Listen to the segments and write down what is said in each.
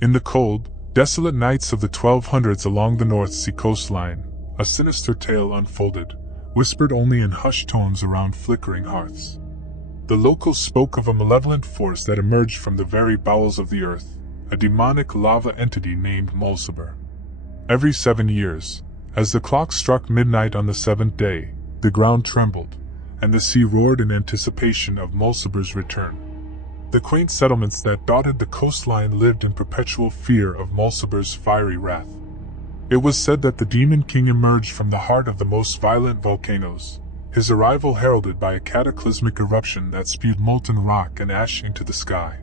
In the cold, desolate nights of the 1200s along the North Sea coastline, a sinister tale unfolded, whispered only in hushed tones around flickering hearths. The locals spoke of a malevolent force that emerged from the very bowels of the earth, a demonic lava entity named Mulciber. Every 7 years, as the clock struck midnight on the seventh day, the ground trembled, and the sea roared in anticipation of Mulciber's return. The quaint settlements that dotted the coastline lived in perpetual fear of Mulciber's fiery wrath. It was said that the Demon King emerged from the heart of the most violent volcanoes, his arrival heralded by a cataclysmic eruption that spewed molten rock and ash into the sky.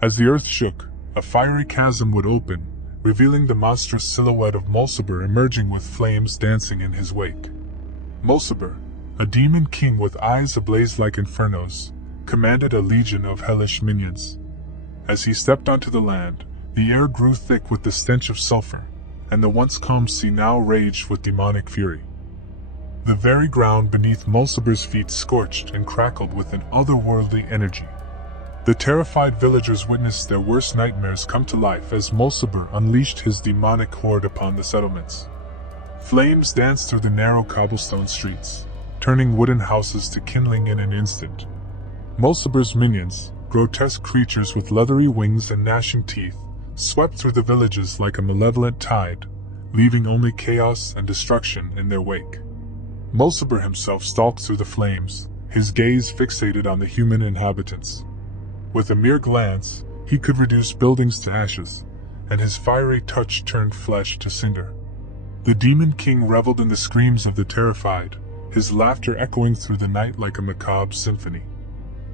As the earth shook, a fiery chasm would open, revealing the monstrous silhouette of Mulciber emerging with flames dancing in his wake. Mulciber, a demon king with eyes ablaze like infernos, commanded a legion of hellish minions. As he stepped onto the land, the air grew thick with the stench of sulfur, and the once calm sea now raged with demonic fury. The very ground beneath Mulciber's feet scorched and crackled with an otherworldly energy. The terrified villagers witnessed their worst nightmares come to life as Mulciber unleashed his demonic horde upon the settlements. Flames danced through the narrow cobblestone streets, turning wooden houses to kindling in an instant. Mulciber's minions, grotesque creatures with leathery wings and gnashing teeth, swept through the villages like a malevolent tide, leaving only chaos and destruction in their wake. Mulciber himself stalked through the flames, his gaze fixated on the human inhabitants. With a mere glance, he could reduce buildings to ashes, and his fiery touch turned flesh to cinder. The Demon King reveled in the screams of the terrified, his laughter echoing through the night like a macabre symphony.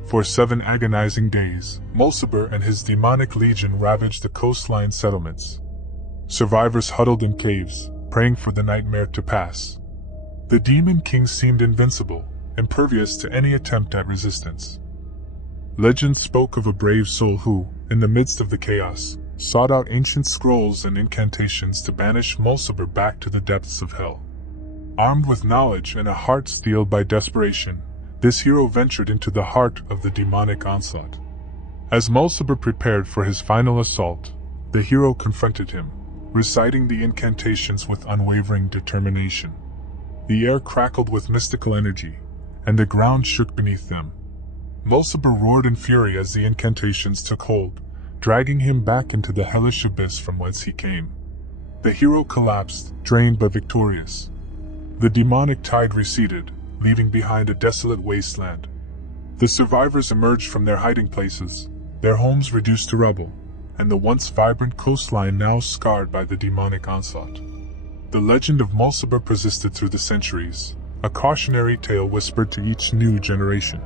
For 7 agonizing days, Mulciber and his demonic legion ravaged the coastline settlements. Survivors huddled in caves, praying for the nightmare to pass. The Demon King seemed invincible, impervious to any attempt at resistance. Legend spoke of a brave soul who, in the midst of the chaos, sought out ancient scrolls and incantations to banish Mulciber back to the depths of hell. Armed with knowledge and a heart steeled by desperation, this hero ventured into the heart of the demonic onslaught. As Mulciber prepared for his final assault, the hero confronted him, reciting the incantations with unwavering determination. The air crackled with mystical energy, and the ground shook beneath them. Mulciber roared in fury as the incantations took hold, dragging him back into the hellish abyss from whence he came. The hero collapsed, drained but victorious. The demonic tide receded, leaving behind a desolate wasteland. The survivors emerged from their hiding places, their homes reduced to rubble, and the once vibrant coastline now scarred by the demonic onslaught. The legend of Mulciber persisted through the centuries, a cautionary tale whispered to each new generation.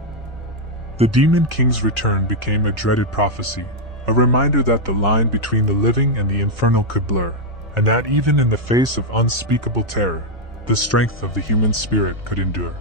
The Demon King's return became a dreaded prophecy, a reminder that the line between the living and the infernal could blur, and that even in the face of unspeakable terror, the strength of the human spirit could endure.